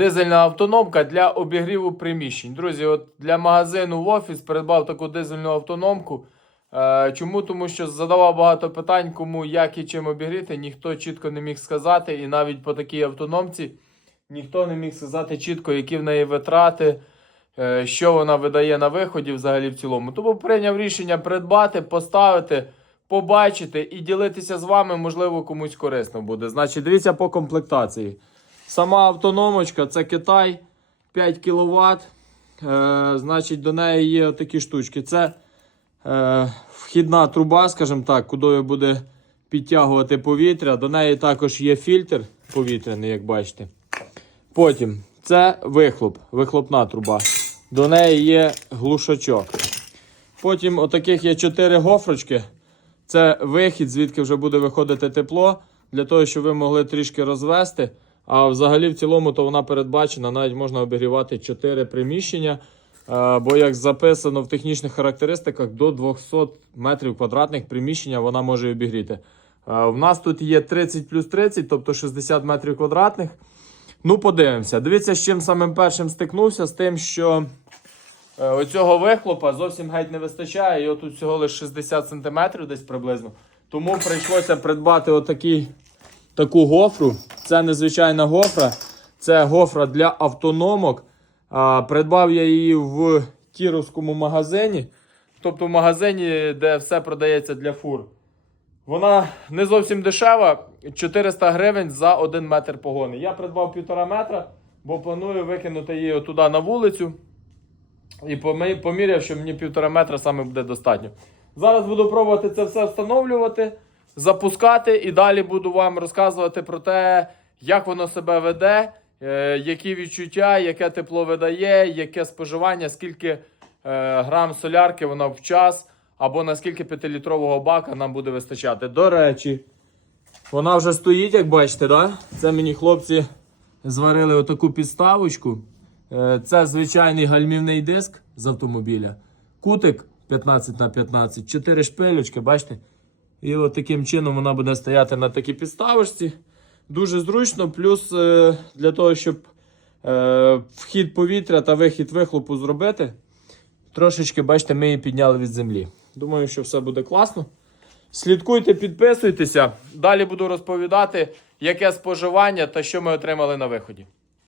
дизельна автономка для обігріву приміщень. Друзі, от для магазину в офіс придбав таку дизельну автономку. Е, чому? Тому що задавав багато питань, кому як і чим обігріти, ніхто чітко не міг сказати. І навіть по такій автономці ніхто не міг сказати чітко, які в неї витрати, е, що вона видає на виході взагалі в цілому. Тому прийняв рішення придбати, поставити, побачити і ділитися з вами, можливо, комусь корисно буде. Значить, дивіться по комплектації. Сама автономочка це Китай 5 кВт. Е, значить, до неї є такі штучки. Це е, вхідна труба, скажімо так, кудою буде підтягувати повітря. До неї також є фільтр повітряний, як бачите. Потім це вихлоп, вихлопна труба. До неї є глушачок. Потім отаких є 4 гофрочки. Це вихід, звідки вже буде виходити тепло, для того, щоб ви могли трішки розвести. А взагалі, в цілому, то вона передбачена, навіть можна обігрівати 4 приміщення. Е, Бо, як записано в технічних характеристиках, до 200 метрів квадратних приміщення вона може обігріти. Е, В нас тут є 30 плюс 30, тобто 60 метрів квадратних. Ну, подивимося. Дивіться, з чим самим першим стикнувся, з тим, що е, оцього вихлопа зовсім геть не вистачає. Його тут всього лише 60 см десь приблизно. Тому прийшлося придбати отакий, таку гофру. Це незвичайна гофра. Це гофра для автономок. А, придбав я її в тіровському магазині. Тобто в магазині, де все продається для фур. Вона не зовсім дешева, 400 гривень за 1 метр погони. Я придбав півтора метра, бо планую викинути її туди на вулицю. І поміряв, що мені півтора метра саме буде достатньо. Зараз буду пробувати це все встановлювати, запускати і далі буду вам розказувати про те, як воно себе веде, е, які відчуття, яке тепло видає, яке споживання, скільки е, грам солярки воно в час, або наскільки 5-літрового бака нам буде вистачати. До речі, вона вже стоїть, як бачите, да? Це мені хлопці зварили отаку підставочку. Е, Це звичайний гальмівний диск з автомобіля. Кутик 15 на 15, 4 шпилючки, бачите? І от таким чином вона буде стояти на такій підставочці. Дуже зручно, плюс е, для того, щоб е, вхід повітря та вихід вихлопу зробити. Трошечки, бачите, ми її підняли від землі. Думаю, що все буде класно. Слідкуйте, підписуйтеся. Далі буду розповідати, яке споживання та що ми отримали на виході.